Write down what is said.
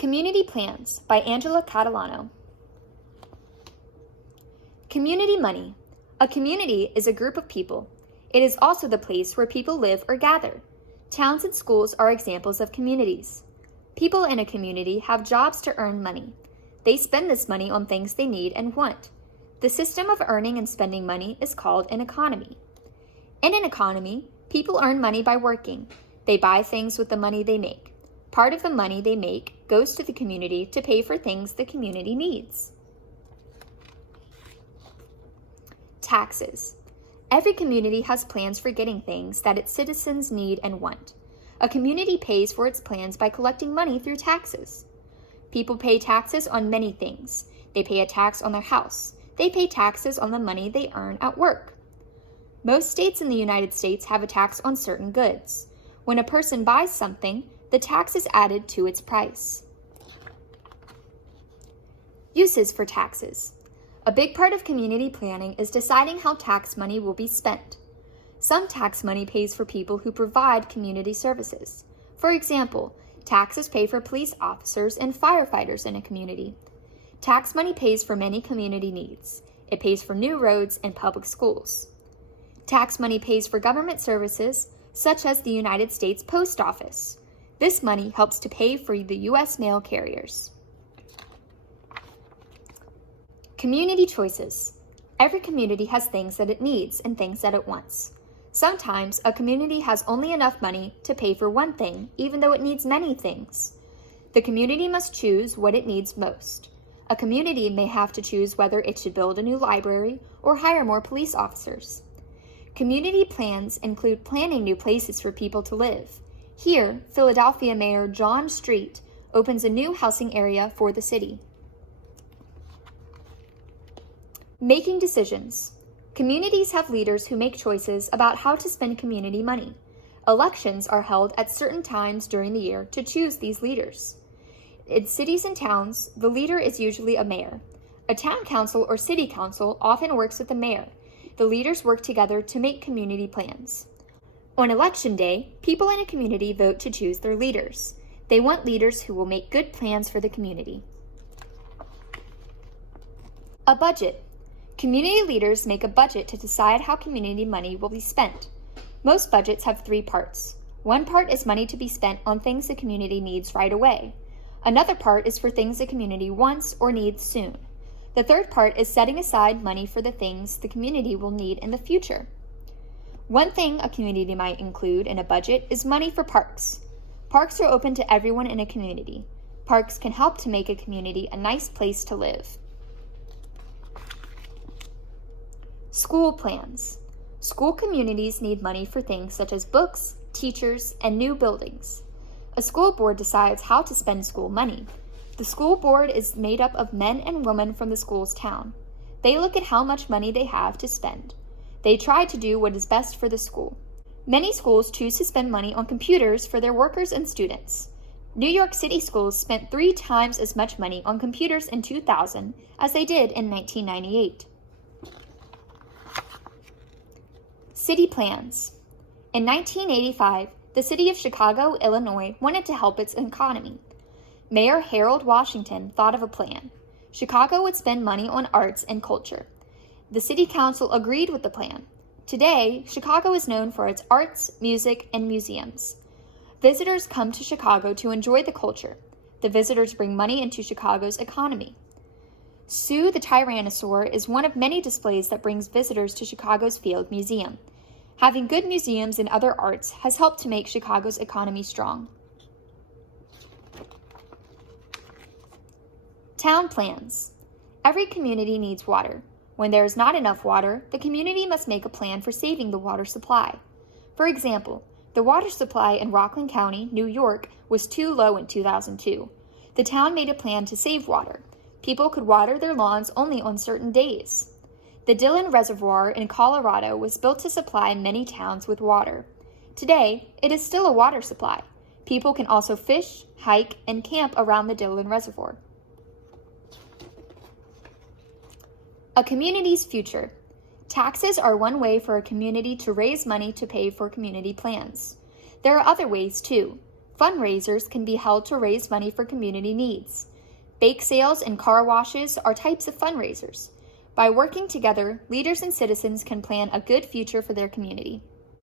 Community Plans by Angela Catalano. Community money. A community is a group of people. It is also the place where people live or gather. Towns and schools are examples of communities. People in a community have jobs to earn money. They spend this money on things they need and want. The system of earning and spending money is called an economy. In an economy, people earn money by working. They buy things with the money they make. Part of the money they make goes to the community to pay for things the community needs. Taxes. Every community has plans for getting things that its citizens need and want. A community pays for its plans by collecting money through taxes. People pay taxes on many things. They pay a tax on their house. They pay taxes on the money they earn at work. Most states in the United States have a tax on certain goods. When a person buys something, the tax is added to its price. Uses for taxes. A big part of community planning is deciding how tax money will be spent. Some tax money pays for people who provide community services. For example, taxes pay for police officers and firefighters in a community. Tax money pays for many community needs. It pays for new roads and public schools. Tax money pays for government services, such as the United States Post Office. This money helps to pay for the U.S. mail carriers. Community choices. Every community has things that it needs and things that it wants. Sometimes a community has only enough money to pay for one thing, even though it needs many things. The community must choose what it needs most. A community may have to choose whether it should build a new library or hire more police officers. Community plans include planning new places for people to live. Here, Philadelphia Mayor John Street opens a new housing area for the city. Making decisions. Communities have leaders who make choices about how to spend community money. Elections are held at certain times during the year to choose these leaders. In cities and towns, the leader is usually a mayor. A town council or city council often works with the mayor. The leaders work together to make community plans. On election day, people in a community vote to choose their leaders. They want leaders who will make good plans for the community. A budget. Community leaders make a budget to decide how community money will be spent. Most budgets have 3 parts. One part is money to be spent on things the community needs right away. Another part is for things the community wants or needs soon. The third part is setting aside money for the things the community will need in the future. One thing a community might include in a budget is money for parks. Parks are open to everyone in a community. Parks can help to make a community a nice place to live. School plans. School communities need money for things such as books, teachers, and new buildings. A school board decides how to spend school money. The school board is made up of men and women from the school's town. They look at how much money they have to spend. They try to do what is best for the school. Many schools choose to spend money on computers for their workers and students. New York City schools spent 3 times as much money on computers in 2000 as they did in 1998. City plans. In 1985, the city of Chicago, Illinois, wanted to help its economy. Mayor Harold Washington thought of a plan. Chicago would spend money on arts and culture. The city council agreed with the plan. Today, Chicago is known for its arts, music, and museums. Visitors come to Chicago to enjoy the culture. The visitors bring money into Chicago's economy. Sue the Tyrannosaur is one of many displays that brings visitors to Chicago's Field Museum. Having good museums and other arts has helped to make Chicago's economy strong. Town plans. Every community needs water. When there is not enough water, the community must make a plan for saving the water supply. For example, the water supply in Rockland County, New York, was too low in 2002. The town made a plan to save water. People could water their lawns only on certain days. The Dillon Reservoir in Colorado was built to supply many towns with water. Today, it is still a water supply. People can also fish, hike, and camp around the Dillon Reservoir. A community's future. Taxes are one way for a community to raise money to pay for community plans. There are other ways too. Fundraisers can be held to raise money for community needs. Bake sales and car washes are types of fundraisers. By working together, leaders and citizens can plan a good future for their community.